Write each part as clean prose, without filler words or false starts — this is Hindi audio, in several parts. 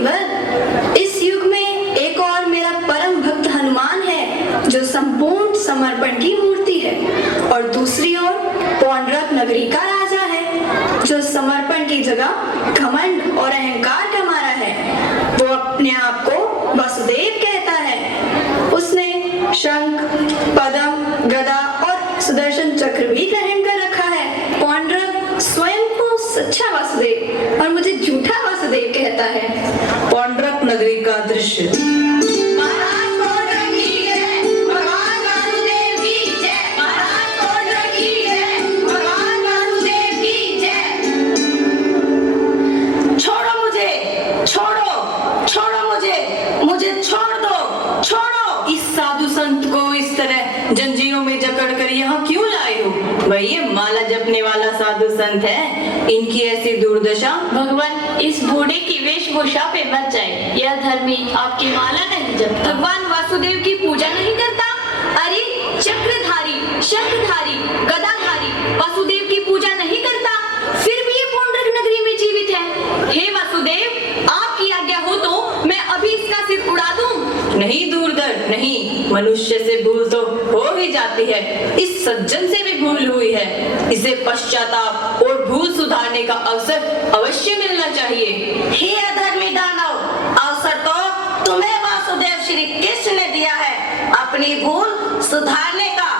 मुनिवर, इस युग में एक और मेरा परम भक्त हनुमान है जो संपूर्ण समर्पण की मूर्ति है, और दूसरी ओर पौंड्रक नगरी का राजा है जो समर्पण की जगह घमंड और अहंकार का मारा है। वो अपने आप को वासुदेव कहता है। उसने शंख, पद्म, गदा और सुदर्शन चक्र भी ग्रहण कर रखा है। पौंड्रक स्वयं को सच्चा वासुदेव और मुझे झूठा वासुदेव कहता है। पौंड्रक नगरी का दृश्य। जंजीरों में जकड़ कर यहाँ क्यों लाए हो? भाई ये माला जपने वाला साधु संत है, इनकी ऐसी दुर्दशा। भगवान, इस बूढ़े की वेशभूषा पे मत जाए। यह धर्मी आपकी माला नहीं जपता। भगवान वासुदेव की पूजा नहीं करता। अरे चक्रधारी, शंखधारी, गदाधारी वासुदेव की पूजा नहीं करता, फिर भी ये पौंड्रक नगरी में जीवित है। हे वासुदेव, आपकी आज्ञा हो तो मैं अभी इसका सिर उड़ा दूं। नहीं दूरधर, नहीं। मनुष्य से भूल तो हो ही जाती है, इस सज्जन से भी भूल हुई है। इसे पश्चाताप और भूल सुधारने का अवसर अवश्य मिलना चाहिए। हे अधर्मी दानव, अवसर तो तुम्हें वासुदेव श्री कृष्ण ने दिया है अपनी भूल सुधारने का,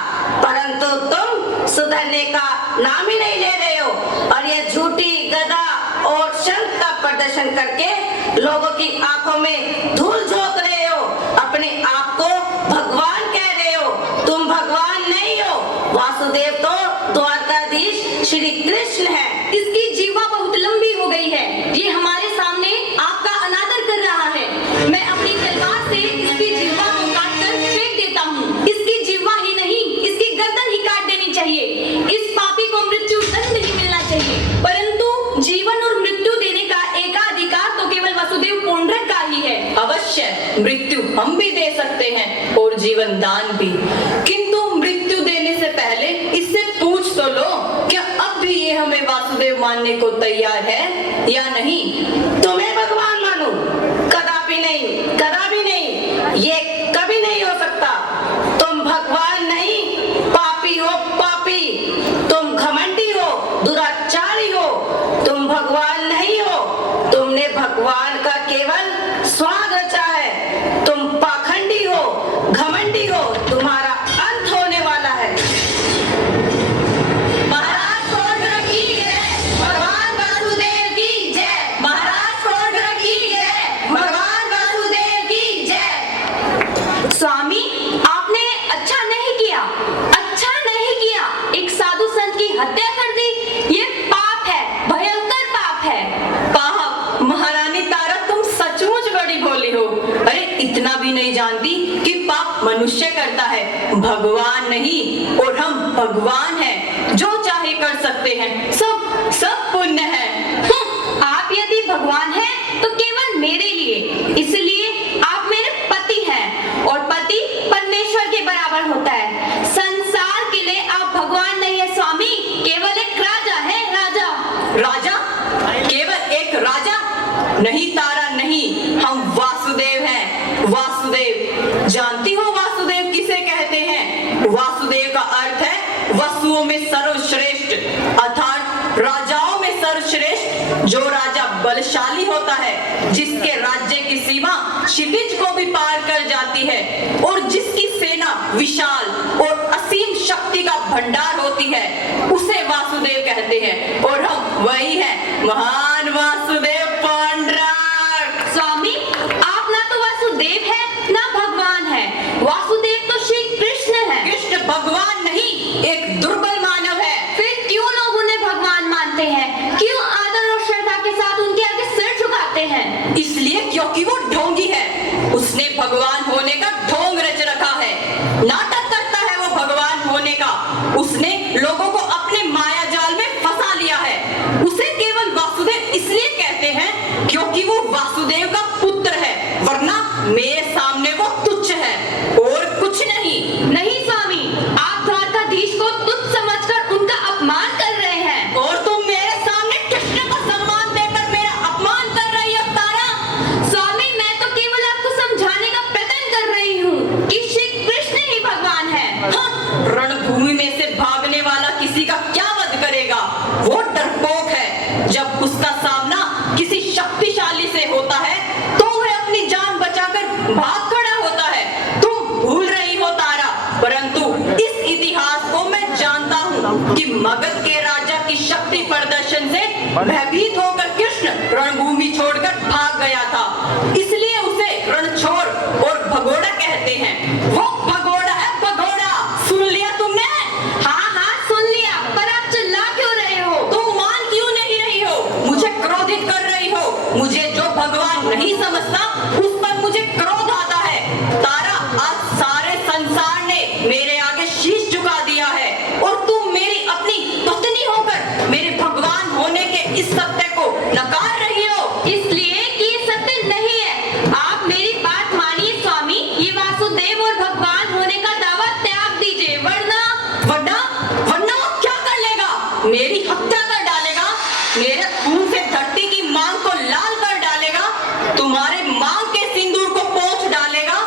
परंतु तुम सुधरने का नाम ही नहीं ले रहे हो और ये झूठी गदा और शंख का प्रदर्शन करके लोगों की आंखों में धूल झोंक रहे हो। अपने आप को भगवान कह रहे हो, तुम भगवान नहीं हो। वासुदेव तो द्वारकाधीश श्री कृष्ण है। इसकी जीवा बहुत लंबी हो गई है। ये हमारे सामने आपका अनादर कर रहा है। मैं अपनी तलवार से इसकी जीवा को काटकर फेंक देता हूँ। इसकी जीवा ही नहीं, इसकी गर्दन ही काट देनी चाहिए। इस पापी को मृत्यु दंड ही मिलना चाहिए, परंतु जीवन और मृत्यु देने का एकाधिकार तो केवल वासुदेव पौंड्रक का ही है। अवश्य मृत्यु हम भी दे सकते हैं और जीवन दान भी, किंतु मृत्यु देने से पहले इससे पूछ तो लो, क्या अब भी ये हमें वासुदेव मानने को तैयार है या नहीं? तुम्हें भगवान मानो? कदापि नहीं, कदापि नहीं, ये कभी नहीं हो सकता। तुम भगवान नहीं, पापी हो, पापी। तुम घमंडी हो, दुराचारी हो। तुम भगवान नहीं हो, तुमने भगवान का केवल स्वाद रचा है। तुम पाखंडी हो, घमंडी हो, तुम्हारा अंत होने वाला है। महाराज पौंड्रक की जय, भगवान वासुदेव की जय। महाराज पौंड्रक की जय, भगवान वासुदेव की जय। स्वामी, आपने अच्छा नहीं किया, अच्छा नहीं किया। एक साधु संत की हत्या कर दी। ये पाप है, भयंकर पाप है। पाप? महारानी तारा, तुम सचमुच बड़ी भोली हो। अरे इतना भी नहीं जानती कि पाप मनुष्य करता है, भगवान नहीं। और हम भगवान हैं, जो चाहे कर सकते हैं, सब सब पुण्य है। आप यदि भगवान हैं तो केवल मेरे लिए, इसलिए आप मेरे पति हैं और पति परमेश्वर के बराबर होता है। संसार के लिए आप भगवान नहीं है स्वामी, केवल एक राजा है, राजा। राजा? केवल एक राजा? नहीं तारा, नहीं, हम वासुदेव हैं, वासुदेव। जानती हो वासुदेव किसे कहते हैं? वासुदेव का अर्थ है वसुओं में सर्वश्रेष्ठ, अर्थात राजाओं में सर्वश्रेष्ठ। जो राजा बलशाली होता है, जिसके राज्य की सीमा क्षितिज को भी पार कर जाती है और जिसकी सेना विशाल और असीम शक्ति का भंडार होती है, उसे वासुदेव कहते हैं। और हम वही हैं, महान वासुदेव पौंड्रक। स्वामी, आप ना तो वासुदेव है ना भगवान है। वासुदेव तो श्री कृष्ण है। कृष्ण भगवान नहीं, एक दुर्बल मानव है। फिर क्यों लोग उन्हें भगवान मानते हैं? क्यों आदर और श्रद्धा के साथ उनके आगे सिर झुकाते हैं? इसलिए क्योंकि वो ढोंगी है। उसने भगवान होने का ढोंग रच रखा है, नाटक करता है वो भगवान होने का। उसने लोगों को अपने माया जाल में फंसा लिया है। उसे केवल वासुदेव इसलिए कहते हैं क्योंकि वो वासुदेव का पुत्र है, वरना मेरे सामने वो तुच्छ है और कुछ नहीं। नहीं स्वामी, आप द्वारकाधीश को तुच्छ समझकर उनका अपमान कर रहे हैं। और तुम मेरे सामने कृष्ण को सम्मान देकर मेरा अपमान कर रही हो तारा। से होता है तो वह अपनी जान बचाकर भाग खड़ा होता है। तुम भूल रही हो तारा, परंतु इस इतिहास को मैं जानता हूँ कि मगध के राजा की शक्ति प्रदर्शन से भयभीत होकर कृष्ण रणभूमि छोड़कर भाग गया था, इसलिए उसे रणछोड़ और भगोड़ा कहते हैं। वो भगोड़ा है, भगोड़ा। सुन लिया तुमने? हाँ सुन लिया, पर आप चिल्ला क्यों रहे हो? तुम मान क्यों नहीं रही हो? मुझे क्रोधित कर रही हो। मुझे जो भगवान नहीं समझता उस पर मुझे क्रोध आता है। तारा, आज सारे संसार ने मेरे आगे शीश झुका दिया है और तुम मेरी अपनी पत्नी होकर मेरे भगवान होने के इस सत्य को नकार रही हो। इसलिए कि ये सत्य नहीं है। आप मेरी बात मानिए स्वामी, ये वासुदेव और भगवान होने का दावा त्याग दीजिए, वरना वरना वो क्या कर लेगा? मेरी हत्या कर डालेगा, मेरे खून से धरती की मांग को लाल कर डालेगा, तुम्हारे मांग के सिंदूर को पोंछ डालेगा,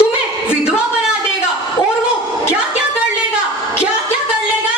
तुम्हें विधवा बना देगा और वो क्या क्या कर लेगा, क्या क्या कर लेगा?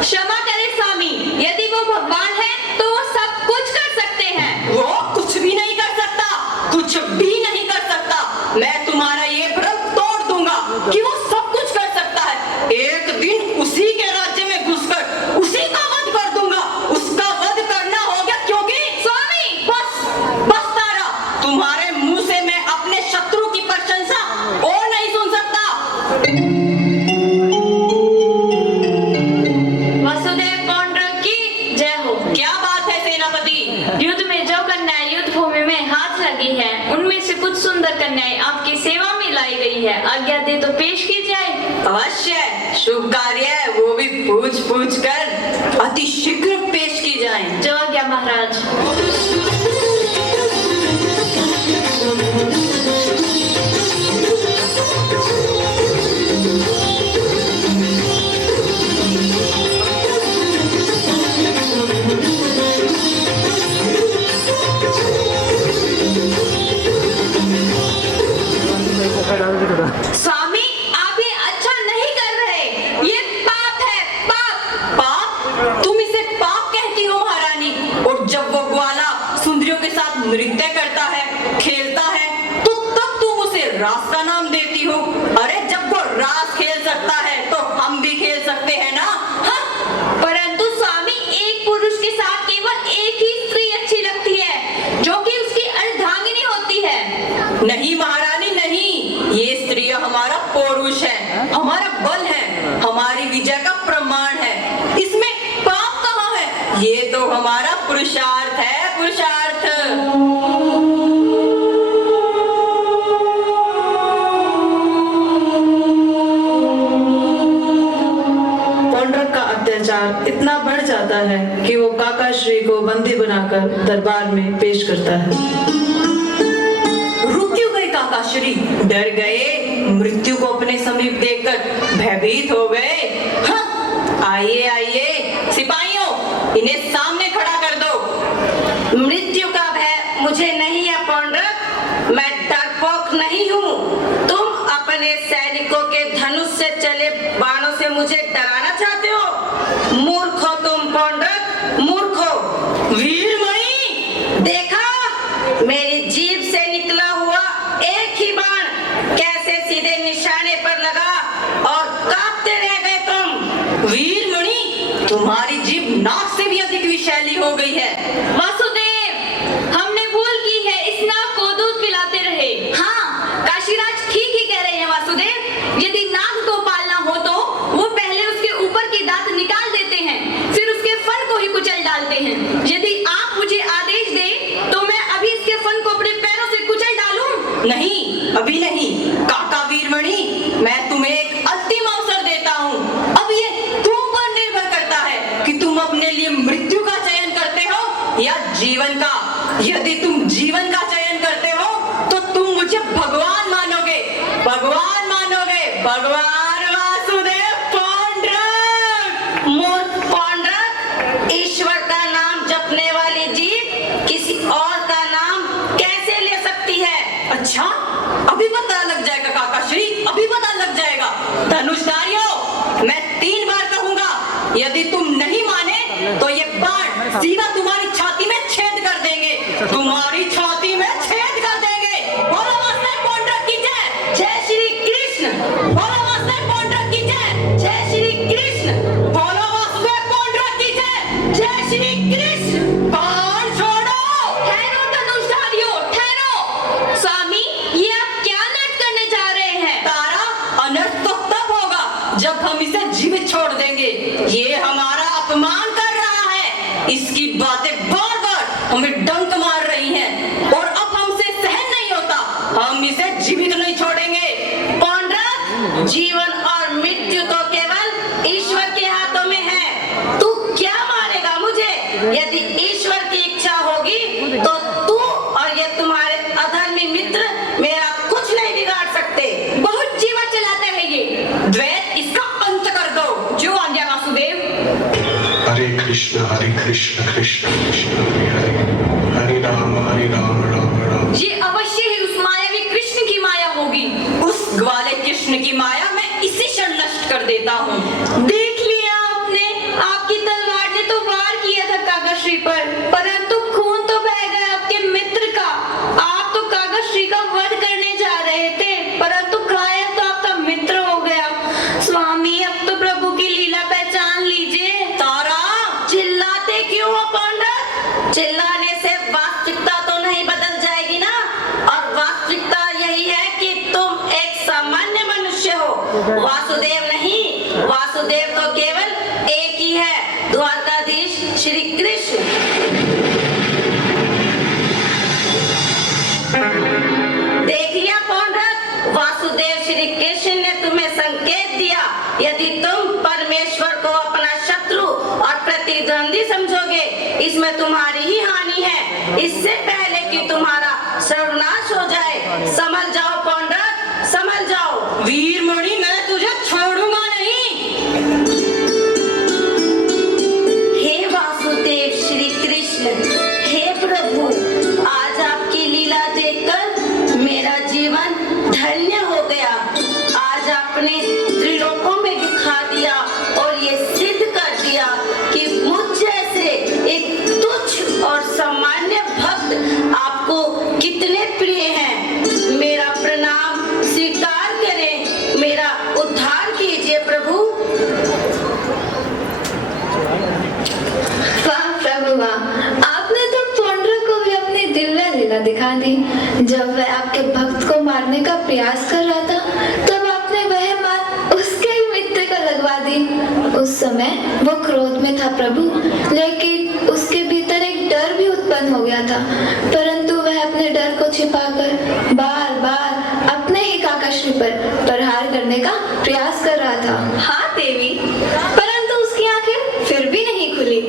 क्षमा करें स्वामी, यदि वो भगवान है तो वो सब कुछ कर सकते हैं। वो कुछ भी नहीं कर सकता, कुछ भी नहीं कर सकता। मैं तुम्हारा ये भ्रम तोड़ दूंगा कि वो सब कुछ कर सकता है। एक दिन उसी के राज्य में घुसकर उसी का वध कर दूंगा। उसका वध करना होगा, क्योंकि स्वामी बस तारा, तुम्हारे मुंह से मैं अपने शत्रु की प्रशंसा और नहीं सुन सकता। वासुदेव पौंड्रक की जय हो। क्या बात है सेनापति? युद्ध में जो कन्याएं युद्ध भूमि में हाथ लगी हैं, उनमें से कुछ सुंदर कन्याएं आपकी सेवा में लाई गई है, आज्ञा दे तो पेश की जाए। अवश्य, शुभ कार्य है, वो भी पूछ पूछ कर अति शीघ्र पेश की जाए। जो आज्ञा महाराज। स्वामी, आप ये अच्छा नहीं कर रहे, ये पाप है, पाप। पाप? तुम इसे पाप कहती हो महारानी? और जब वो ग्वाला सुंदरियों के साथ नृत्य करता है, खेलता है, तो तब तुम उसे रास का नाम देती हो। अरे जब वो रास खेल सकता है तो हम भी खेल सकते हैं ना? हाँ? परंतु स्वामी, एक पुरुष के साथ केवल एक ही स्त्री अच्छी लगती है, जो कि उसकी अर्धांगिनी होती है। नहीं महारानी, नहीं। ये स्त्री हमारा पौरुष है, हमारा बल है, हमारी विजय का प्रमाण है। इसमें पाप कहाँ है? ये तो हमारा पुरुषार्थ है, पुरुषार्थ। पौंड्रक का अत्याचार इतना बढ़ जाता है कि वो काका श्री को बंदी बनाकर दरबार में पेश करता है। रुक क्यों गए काकाश्री? डर गए? मृत्यु को अपने समीप देखकर भयभीत हो गए? हाँ, आइए आइए सिपाहियों, इन्हें सामने खड़ा कर दो। मृत्यु का भय मुझे नहीं है पौंड्रक, मैं डरपोक नहीं हूँ। तुम अपने सैनिकों के धनुष से चले बाणों से मुझे डराना चाहते हो? मूर्ख हो तुम पौंड्रक, मूर्ख हो। वीरमणि, देखा, मेरी जीभ से निकला हुआ एक ही बाण कैसे सीधे निशाने पर लगा और कांपते रह गए तुम। वीरमणि, तुम्हारी जीभ नाक से भी अधिक विषैली हो गई है। वासुदेव, हमने भूल की है, इस नाग को दूध पिलाते रहे। हाँ, काशीराज ठीक ही कह रहे हैं वासुदेव। यदि नाग को पालना हो तो वो पहले उसके ऊपर की दांत निकाल देते हैं, फिर उसके फन को ही कुचल डालते हैं। यदि आप मुझे आदेश दें तो मैं अभी इसके फन को अपने पैरों से कुचल डालूं। नहीं, अभी नहीं। काका वीरमणि, मैं तुम्हें एक अंतिम अवसर देता हूँ। अब ये तुम पर निर्भर करता है कि तुम अपने लिए मृत्यु का चयन करते हो या जीवन का। यदि तुम जीवन का चयन करते हो तो तुम मुझे भगवान मानोगे, भगवान मानोगे, भगवान वासुदेव पौंड्रक। मूर्ख पौंड्रक, ईश्वर का नाम जपने वाली जीभ किसी और का नाम कैसे ले सकती है? अच्छा, अभी पता लग जाएगा काकाश्री, अभी पता लग जाएगा। धनुषधारियों, मैं 3 बार कहूंगा, यदि तुम नहीं माने तो ये बाण सीधा तुम्हारी छाती में छेद कर देंगे, तुम्हारी छाती में ये अवश्य ही उस मायावी कृष्ण की माया होगी। उस ग्वाले कृष्ण की माया मैं इसी क्षण नष्ट कर देता हूँ। देख लिया आपने, आपकी तलवार ने तो वार किया था काकाश्री पर, परंतु खून तो बह गया आपके मित्र का। आप तो काकाश्री का वध करने जा रहे थे, परंतु घायल तो आपका मित्र हो गया। स्वामी, अब तो प्रभु की लीला पहचान लीजिए। तारा, चिल्लाते क्यों हो पांडव? चिल्लाने से वास्तविकता तो नहीं बदल जाएगी ना। और वास्तविकता यही है कि तुम एक सामान्य मनुष्य हो, वासुदेव नहीं। वासुदेव तो केवल एक ही है, द्वारकाधीश श्री कृष्ण। देख लिया पौंड्रक, वासुदेव श्री कृष्ण ने तुम्हें संकेत दिया। यदि तुम परमेश्वर को अपना शत्रु और प्रतिद्वंदी समझोगे, इसमें तुम्हारी ही हानि है। इससे पहले कि तुम्हारा सर्वनाश हो जाए, समझ जाओ पौंड्रक, समझ जाओ। वीरमणि, मैं तुझे छोड़ूंगा नहीं। हे वासुदेव श्री कृष्ण, हे प्रभु, आज आपकी लीला देखकर मेरा जीवन धन्य हो गया। आज आपने त्रिलोकों में दिखा दिया और ये सिद्ध कर दिया कि मुझ जैसे एक तुच्छ और सामान्य भक्त आपको कितने प्रिय हैं। मेरा प्रणाम स्वीकार करें, मेरा उद्धार कीजिए प्रभु। वाह प्रभु वाह, आपने तो पौंड्रक को भी अपनी दिव्य लीला दिखा दी। जब वह आपके भक्त को मारने का प्रयास कर रहा था, तब आपने वह मार उसके ही मित्र को लगवा दी। उस समय वो क्रोध में था प्रभु, लेकिन उसके भीतर एक डर भी उत्पन्न हो गया था, परंतु वह अपने डर को छिपाकर बार बार अपने ही काकाश्री पर प्रहार करने का प्रयास कर रहा था। हाँ देवी, परंतु उसकी आंखें फिर भी नहीं खुली।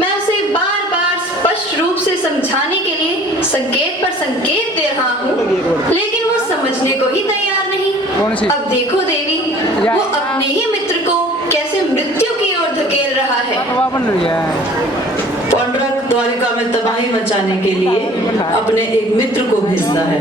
मैं उसे बार बार स्पष्ट रूप से समझाने के लिए संकेत पर संकेत दे रहा हूँ, लेकिन वो समझने को ही तैयार नहीं। अब देखो देवी, वो अपने ही मित्र को कैसे मृत्यु की ओर धकेल रहा है। पौंड्रक द्वारिका में तबाही मचाने के लिए अपने एक मित्र को भेजता है।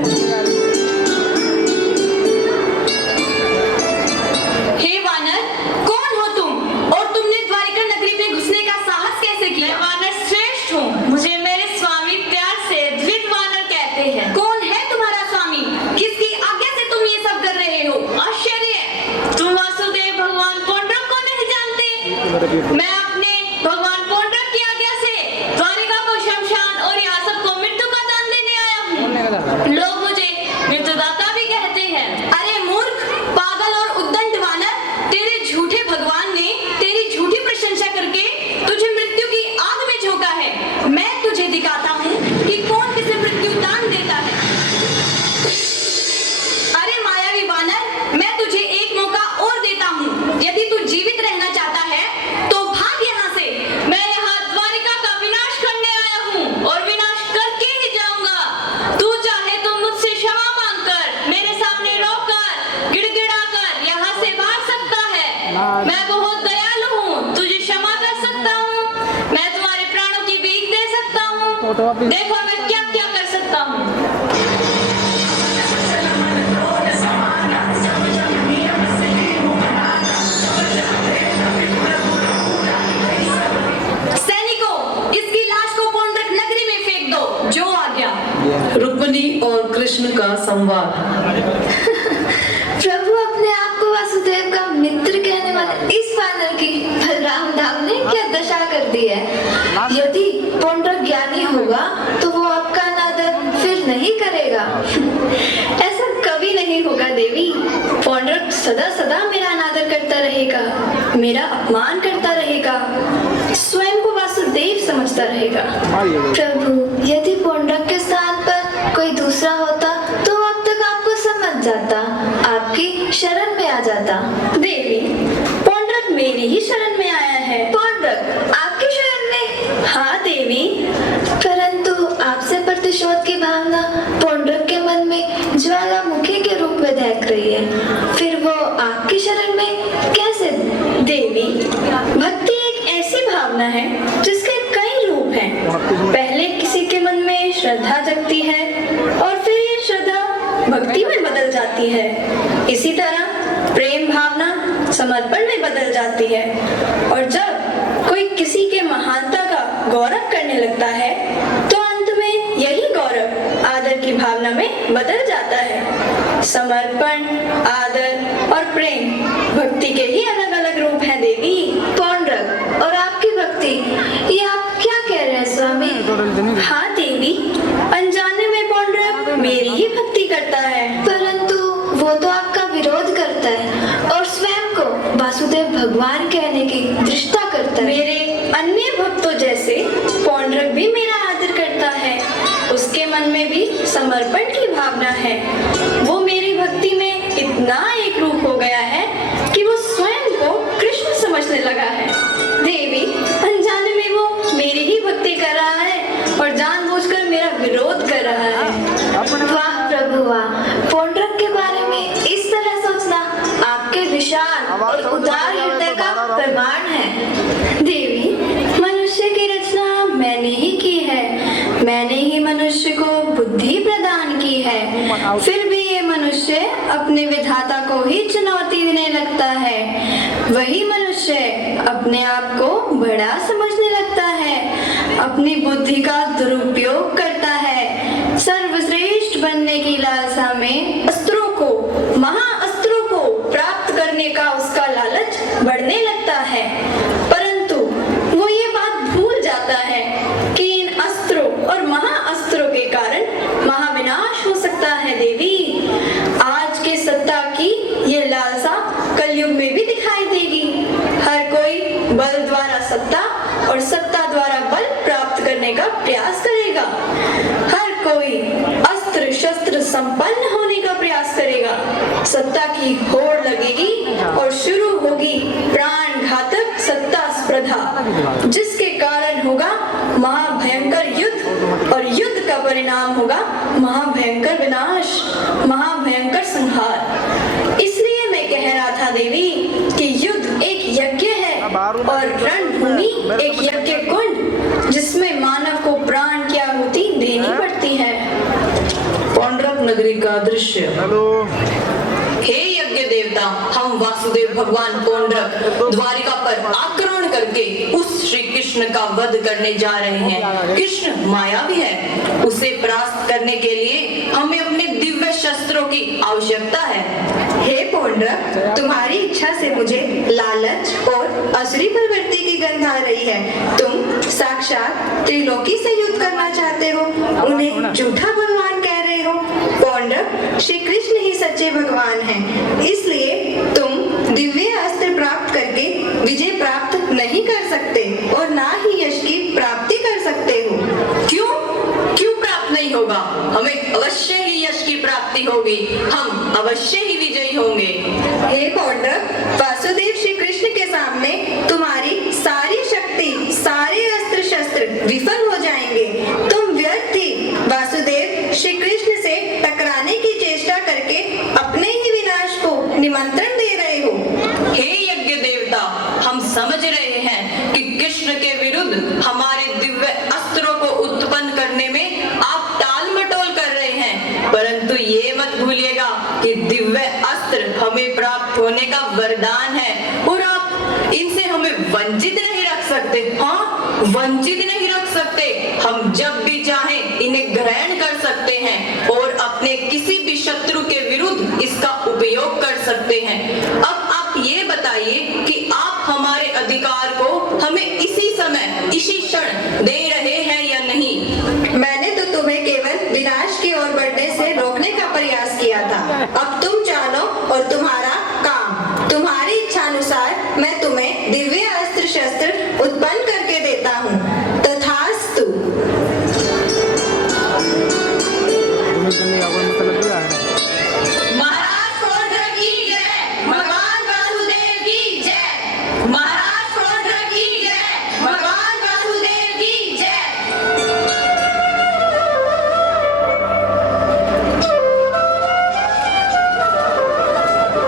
हे वानर, कौन हो तुम और तुमने द्वारिका नगरी में घुसने का साहस कैसे किया? मैं वानर श्रेष्ठ हूँ, मुझे मेरे स्वामी प्यार से द्वित वानर कहते हैं। कौन है तुम्हारा स्वामी? किसकी आज्ञा से तुम ये सब कर रहे हो? आश्चर्य है, तुम वासुदेव भगवान पौंड्रक को नहीं जानते। मैं अपने भगवान पौंड्रक की आज्ञा से द्वारिका को शमशान और यहाँ सबको मृत्यु का दान देने आया हूँ। लोग मुझे मृत्युदाता भी कहते हैं। अरे मूर्ख, पागल और उद्दंड वानर, तेरे झूठे भगवान ने तेरी झूठी प्रशंसा करके तुझे मृत्यु की आग में झोंका है। मैं तुझे दिखाता हूँ कि कौन किसे मृत्यु दान देता है। अरे मायावी वानर, मैं तुझे एक मौका और देता हूँ। यदि तू जीवित रहना चाहता है तो भाग यहाँ से। मैं यहाँ द्वारिका का विनाश करने आया हूँ और विनाश करके ही जाऊंगा। तू चाहे तो मुझसे क्षमा मांगकर, मेरे सामने रोकर, गिड़गिड़ाकर यहाँ से भाग सकता है। मैं बहुत दयालु हूँ, तुझे क्षमा कर सकता हूँ। मैं तुम्हारे प्राणों की भीख दे सकता हूँ। देखो मैं क्या क्या कर सकता हूँ। सैनिकों, इसकी लाश को पौंड्रक नगरी में फेंक दो। जो आ गया। रुक्मिणी और कृष्ण का संवाद। प्रभु अपने आप को वासुदेव का मित्र कहने वाले इस वानर की बलराम धाम ने क्या दशा कर दी है। यदि पौंड्रक ज्ञानी होगा तो वो आपका अनादर फिर नहीं करेगा। ऐसा कभी नहीं होगा देवी। पौंड्रक सदा सदा मेरा अनादर करता रहेगा, मेरा अपमान करता रहेगा, स्वयं को वासुदेव समझता रहेगा। प्रभु, यदि पौंड्रक के स्थान पर कोई दूसरा होता तो अब तक आपको समझ जाता, आपकी शरण में आ जाता। देवी, पौंड्रक मेरी ही शरण में आया है। पौंड्रक आपकी शरण में? हाँ देवी, परंतु आपसे प्रतिशोध की भावना पौंड्रक के मन में ज्वालामुखी के रूप में दहक रही है, फिर वो आपकी शरण में कैसे? देवी, भक्ति एक ऐसी भावना है जिसके कई रूप हैं। पहले किसी के मन में श्रद्धा जगती है और भक्ति में बदल जाती है। इसी तरह प्रेम भावना समर्पण में बदल जाती है। और जब कोई किसी के महानता का गौरव करने लगता है तो अंत में यही गौरव आदर की भावना में बदल जाता है। समर्पण, आदर और प्रेम भक्ति के ही अलग अलग रूप हैं देवी। पौंड्रक और आपकी भक्ति, ये आप क्या कह रहे हैं स्वामी? हाँ देवी, अनजाने में पौंड्रक मेरी ही भक्ति करता है। परंतु वो तो आपका विरोध करता है और स्वयं को वासुदेव भगवान कहने की दृष्टा करता है। मेरे अन्य भक्तों जैसे पौंड्रक भी मेरा आदर करता है। उसके मन में भी समर्पण की भावना है। वो मेरी भक्ति में इतना एक रूप हो गया है कि वो स्वयं को कृष्ण समझने लगा है। देवी, अनजाने में वो मेरी ही भक्ति कर रहा है और जानबूझकर मेरा विरोध कर रहा है। वाह प्रभु वाह, पौंड्रक के बारे में इस तरह सोचना आपके विशाल और उदार हृदय का प्रमाण है। देवी, मनुष्य की रचना मैंने ही की है। मैंने ही मनुष्य को बुद्धि प्रदान की है। फिर भी ये मनुष्य अपने विधाता को ही चुनौती देने लगता है। वही मनुष्य अपने आप को बड़ा समझने लगता है, अपनी बुद्धि का दुरुपयोग करता है। सर्वश्रेष्ठ बनने की लालसा में अस्त्रों को, महाअस्त्रों को प्राप्त करने का उसका लालच बढ़ने लगता है। परंतु वो ये बात भूल जाता है कि इन अस्त्रों और महाअस्त्रों के कारण महाविनाश हो सकता है। देवी, आज के सत्ता की ये लालसा कलयुग में भी दिखाई देगी। हर कोई बल द्वारा सत्ता और सत्ता द्वारा बल प्राप्त करने का प्रयास करेगा। हर कोई अस्त्र शस्त्र संपन्न होने का प्रयास करेगा। सत्ता की होड़ लगेगी और शुरू होगी प्राण घातक सत्ता स्पर्धा, जिसके कारण होगा महाभयंकर युद्ध और युद्ध का परिणाम होगा महाभयंकर विनाश, महाभयंकर संहार। इसलिए मैं कह रहा था देवी कि युद्ध एक यज्ञ है और रणभूमि एक यज्ञ कुंड, जिसमें मानव को प्राण की आहुति देनी पड़ती है। पौंड्रक नगरी का दृश्य। हे यज्ञ देवता, हम वासुदेव भगवान पौंड्रक द्वारिका पर आक्रमण करके उस श्री कृष्ण का वध करने जा रहे हैं। कृष्ण मायावी है, उसे परास्त करने के लिए हमें अपने दिव्य शस्त्रों की आवश्यकता है। हे पौंड्रक, तुम्हारी इच्छा से मुझे लालच और असुरी प्रवृत्ति की गंध आ रही है। तुम साक्षात त्रिलोकी से युद्ध करना चाहते हो, उन्हें झूठा भगवान कह रहे हो। पौंड्रक, श्री कृष्ण ही सच्चे भगवान हैं, इसलिए तुम दिव्य अस्त्र प्राप्त करके विजय प्राप्त नहीं कर सकते और ना ही यश की प्राप्ति कर सकते हो। क्यों प्राप्त नहीं होगा? हमें अवश्य ही यश की प्राप्ति होगी। हम अवश्य ही विजयी होंगे। हे पौंड्रक, वासुदेव श्री कृष्ण के सामने तुम्हारी सारी शक्ति, सारे अस्त्र शस्त्र विफल हो जाएंगे। तुम व्यर्थ ही वासुदेव श्री कृष्ण से टकराने की चेष्टा करके अपने ही विनाश को निमंत्रण दे रहे हो। हे यज्ञ देवता, हम समझ रहे हैं कि कृष्ण के विरुद्ध हमारे दिव्य अस्त्रों को उत्पन्न करने में आप टाल मटोल कर रहे हैं, परंतु ये मत भूलिएगा कि दिव्य अस्त्र हमें प्राप्त होने का वरदान है और आप इनसे हमें वंचित नहीं रख सकते। हाँ, वंचित नहीं रख सकते। हम जब भी चाहें इन्हें ग्रहण कर सकते हैं और अपने किसी भी शत्रु के विरुद्ध इसका उपयोग कर सकते हैं। अब आप ये बताइए कि आप हमारे अधिकार को हमें इसी समय, इसी क्षण दे रहे हैं या नहीं? मैंने तो तुम्हें केवल विनाश की ओर बढ़ने से रोकने का प्रयास किया था। अब तुम जानो और तुम्हारा काम। तुम्हारी इच्छानुसार मैं तुम्हें दिव्य अस्त्र शस्त्र उत्पन्न करके देता हूँ। तथास्तु। महाराज पौंड्रक की जय, भगवान वासुदेव की जय। महाराज पौंड्रक की जय, भगवान वासुदेव की जय।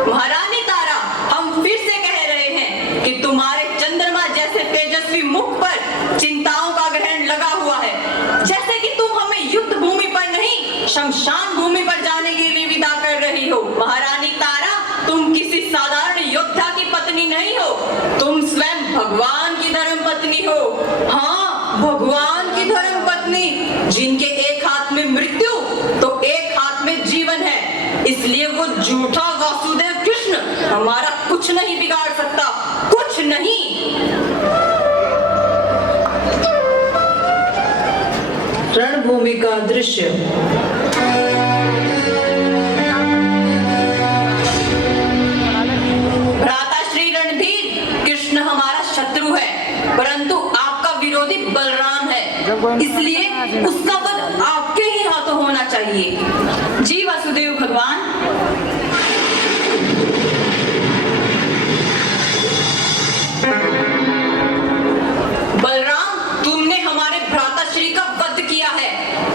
महारानी तारा, हम फिर से कह रहे हैं कि तुम्हारे चंद्रमा जैसे तेजस्वी मुख पर चिंताओं का ग्रहण लगा हुआ है। जैसे कि तुम हमें युद्ध भूमि पर नहीं, शमशान भूमि पर जाने के लिए भी हो। महारानी तारा, तुम किसी साधारण योद्धा की पत्नी नहीं हो, तुम स्वयं भगवान की धर्म पत्नी हो। हाँ, भगवान की धर्म पत्नी, जिनके एक हाथ में मृत्यु तो एक हाथ में जीवन है। इसलिए वो झूठा वासुदेव कृष्ण हमारा कुछ नहीं बिगाड़ सकता, कुछ नहीं। रणभूमि का दृश्य। भ्राता श्री रणधीर, कृष्ण हमारा शत्रु है, परंतु आपका विरोधी बलराम है, इसलिए उसका वध आपके ही हाथों होना चाहिए। जी वासुदेव भगवान। बलराम, तुमने हमारे भ्राता श्री का वध किया है,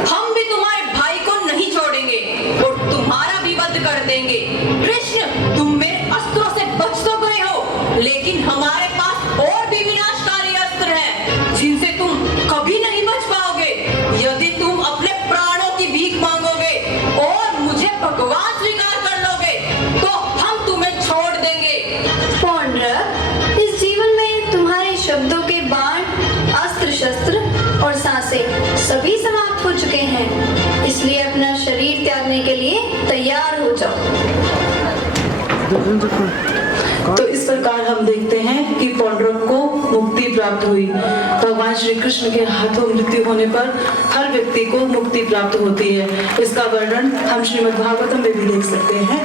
हम भी तुम्हारे भाई को नहीं छोड़ेंगे और तुम्हारा भी वध कर देंगे। कृष्ण, तुम मेरे अस्त्रों से बच तो गए हो, लेकिन हमारे पास और भी विनाशकारी अस्त्र हैं, जिनसे तुम कभी नहीं बच पाओगे। यदि तुम अपने प्राणों की भीख मांगोगे और मुझे भगवान स्वीकार कर लोगे, तो हम तुम्हें छोड़ देंगे। पौंड्रक, इस जीवन में तुम्हारे शब्दों के बाण, अस्त्र शस्त्र और सांसें सभी समाप्त हो चुके हैं, इसलिए अपना शरीर त्यागने के लिए तैयार हो जाओ। तो इस प्रकार हम देखते हैं कि पौंड्रक को मुक्ति प्राप्त हुई। भगवान श्री कृष्ण के हाथों मृत्यु होने पर हर व्यक्ति को मुक्ति प्राप्त होती है। इसका वर्णन हम श्रीमद् भागवतम में भी देख सकते हैं,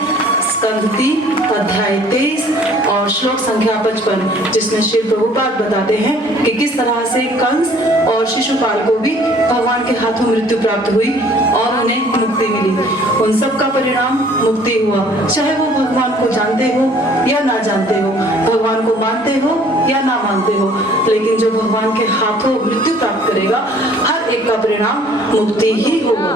स्कंद 3 अध्याय 23 और श्लोक संख्या 55, जिसमें श्री प्रभुपाद बताते हैं कि किस तरह से कंस और शिशुपाल को भी भगवान के हाथों मृत्यु प्राप्त हुई और उन्हें मुक्ति मिली। उन सब का परिणाम मुक्ति हुआ, चाहे वो भगवान को जानते हो या ना जानते हो, भगवान को मानते हो या ना मानते हो, लेकिन जो भगवान के हाथों मृत्यु प्राप्त करेगा, हर एक का परिणाम मुक्ति ही होगा।